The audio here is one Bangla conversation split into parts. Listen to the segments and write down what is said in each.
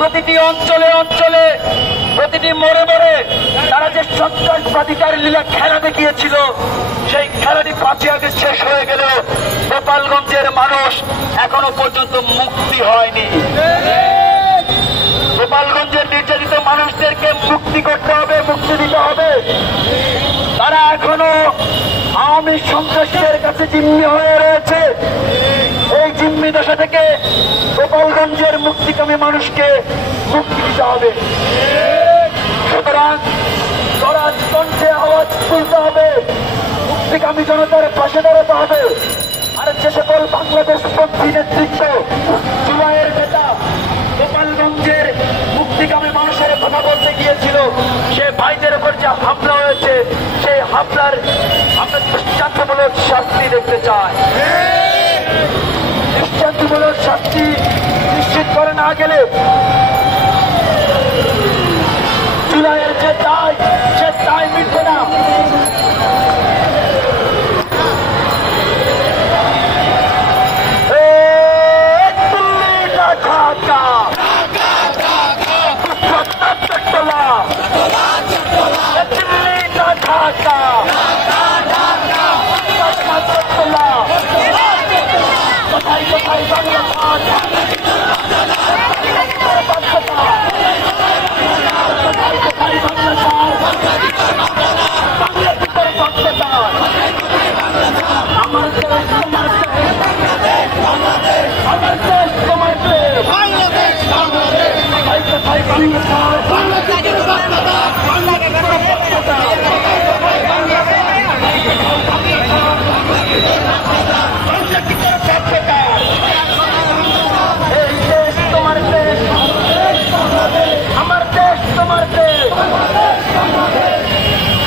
প্রতিটি অঞ্চলে অঞ্চলে প্রতিটি মোড়ে মোড়ে তারা যে সন্ত্রাসবাদীদের লীলা খেলা দেখিয়েছিল, সেই খেলাটি 5ই আগস্ট শেষ হয়ে গেলেও গোপালগঞ্জের মানুষ এখনো পর্যন্ত মুক্তি হয়নি। গোপালগঞ্জের নির্যাতিত মানুষদেরকে মুক্তি করতে হবে, মুক্তি দিতে হবে। তারা এখনো আওয়ামী সন্ত্রাসীদের কাছে জিম্মি হয়ে রয়েছে। এই জিম্মি দশা থেকে গোপালগঞ্জের মুক্তিকামী মানুষকে মুক্তি দিতে হবে। সুতরাং স্বরাজ কণ্ঠে আওয়াজ তুলতে হবে, মুক্তিকামী জনতার পাশে দাঁড়াতে হবে। আর যে সকল বাংলাদেশপন্থী নেতৃত্ব জুলাইয়ের নেতা গোপালগঞ্জের মুক্তিকামী মানুষের কথা বলতে গিয়েছিল, সে ভাইদের উপর যে হামলা হয়েছে, সেই হামলার আমরা দৃষ্টান্তমূলক শাস্তি দেখতে চাই। দৃষ্টান্তমূলক শাস্তি নিশ্চিত করে না গেলে জুলাইয়ের যে দায়, সে দায় মিটবে না।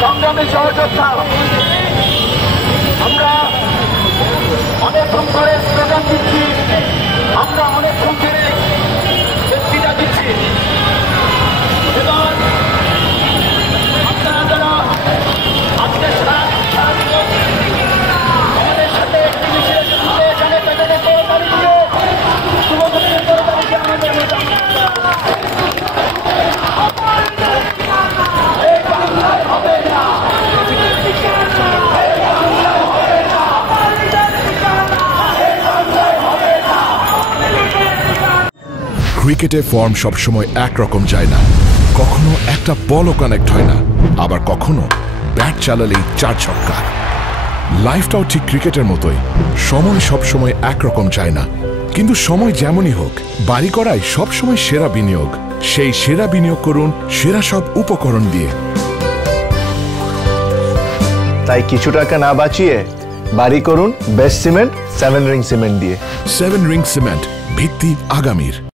সংগ্রামী সহযোদ্ধা, আমরা অনেকক্ষণ ধরে স্লোগান দিচ্ছি, আমরা অনেকক্ষণ ধরে বক্তৃতা দিচ্ছি, এবং আপনারা যারা আজকে আমাদের সাথে একটি মিছিল এখানে তাদের তরকারি দিয়ে শুভক্ষণের তরকারিকে আমাদের ক্রিকেটে ফর্ম সবসময় একরকম যায় না। কখনো একটা বলও কানেক্ট হয় না, আবার কখনো ব্যাট চালালেই 4 ছক্কা। লাইফটাও ঠিক ক্রিকেটের মতোই, সময় সবসময় একরকম যায় না। কিন্তু সময় যেমনই হোক, বাড়ি করাই সবসময় সেরা বিনিয়োগ। সেই সেরা বিনিয়োগ করুন সেরা সব উপকরণ দিয়ে। তাই কিছু টাকা না বাঁচিয়ে বাড়ি করুন বেস্ট সিমেন্ট 7 রিং সিমেন্ট দিয়ে। 7 রিং সিমেন্ট, ভিত্তি আগামীর।